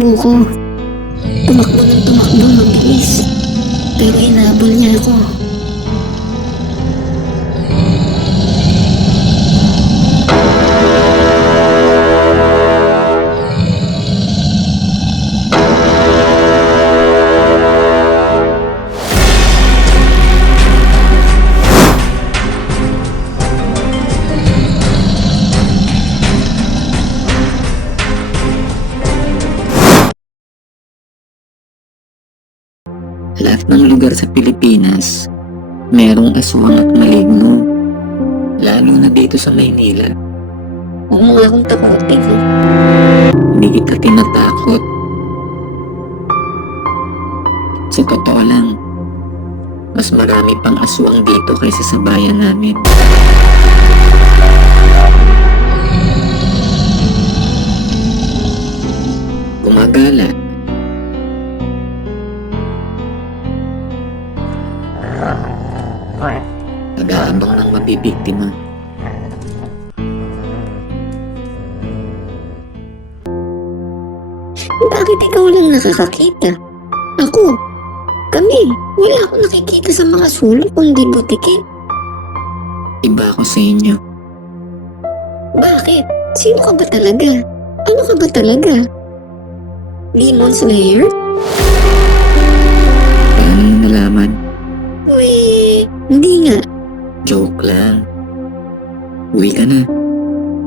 Tumakbo ko. Tumakbo ng tumakbo, mabilis. Pero inabol niya ako. Lahat ng lugar sa Pilipinas, merong aswang at maligno. Lalo na dito sa Maynila. Huwag mo nga akong takutin. Hindi kita tinatakot. Sa totoo lang, mas marami pang aswang dito kaysa sa bayan namin. Gumagala. Nag-aabang ng mabibiktima. Bakit ikaw lang nakakakita? Ako, kami, wala akong nakikita sa mga sulok kundi butikin. Iba ako sa inyo. Bakit? Sino ka ba talaga? Ano ka ba talaga? Demon Slayer? Paano mo nalaman? Uy, hindi nga. Joke lang. Uwi ka na.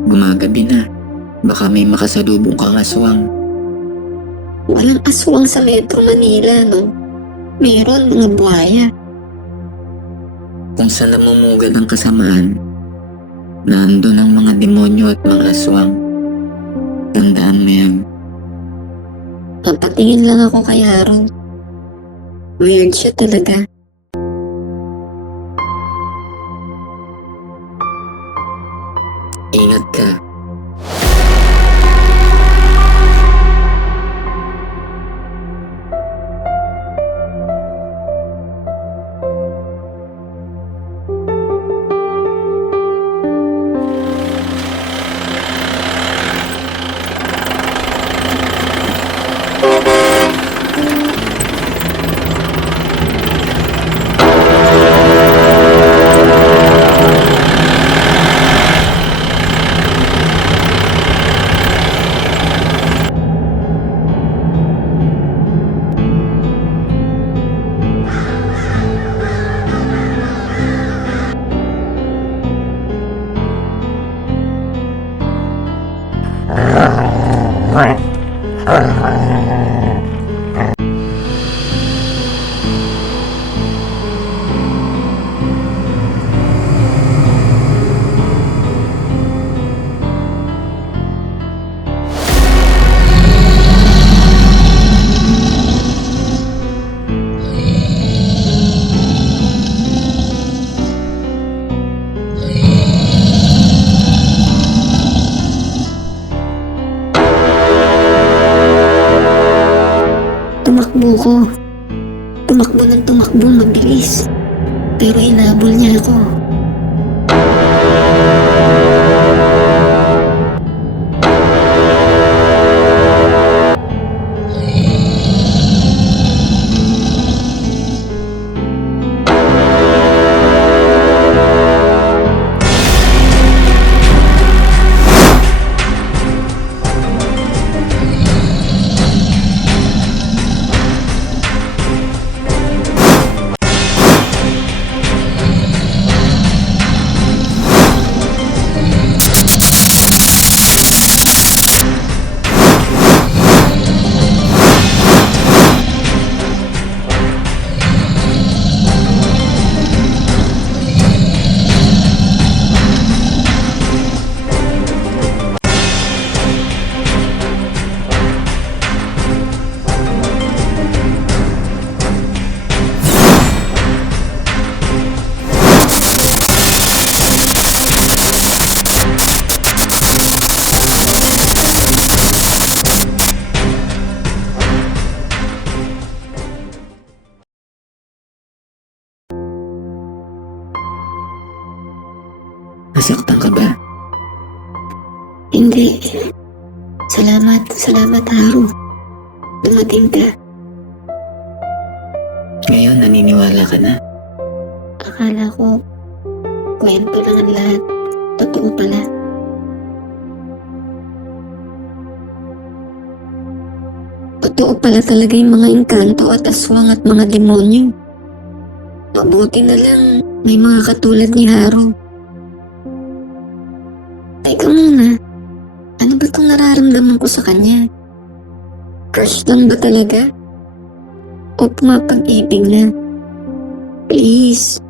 Gumagabi na. Baka may makasalubong kang aswang. Walang aswang sa Metro Manila, no? Meron mga buhaya. Kung saan namumugad ang kasamaan, nandun ang mga demonyo at mga aswang. Tandaan mo yan. Papatingin lang ako kay Aaron. Weird siya talaga. Ingat ka. Tumakbo ko. Tumakbo ng tumakbo, mabilis. Pero inabol niya ako. Nasaktan ka ba? Hindi. Salamat, Haru. dumating ka. Ngayon naniniwala ka na. Akala ko, kwento lang ang lahat. Totoo pala. Totoo pala talaga yung mga engkanto at aswang at mga demonyo. Mabuti na lang may mga katulad ni Haro. Teka muna, ano ba itong nararamdaman ko sa kanya? Crush lang ba talaga? O pumapag-ibig na? Please,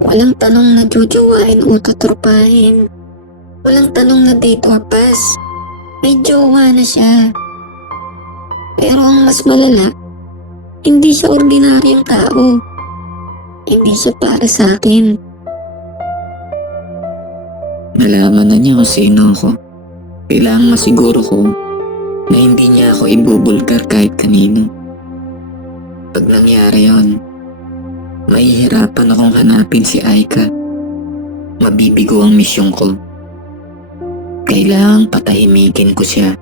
walang tanong na jojowain o tatropahin. Walang tanong na date or pass. May jowa na siya. Pero ang mas malala, hindi siya ordinaryong tao. Hindi siya para sa akin. Nalaman na niya kung sino ako. Kailangan masiguro ko na hindi niya ako ibubulgar kahit kanino. Pag nangyari yon, mahihirapan akong hanapin si Aika. Mabibigo ang misyon ko. Kailangang patahimikin ko siya.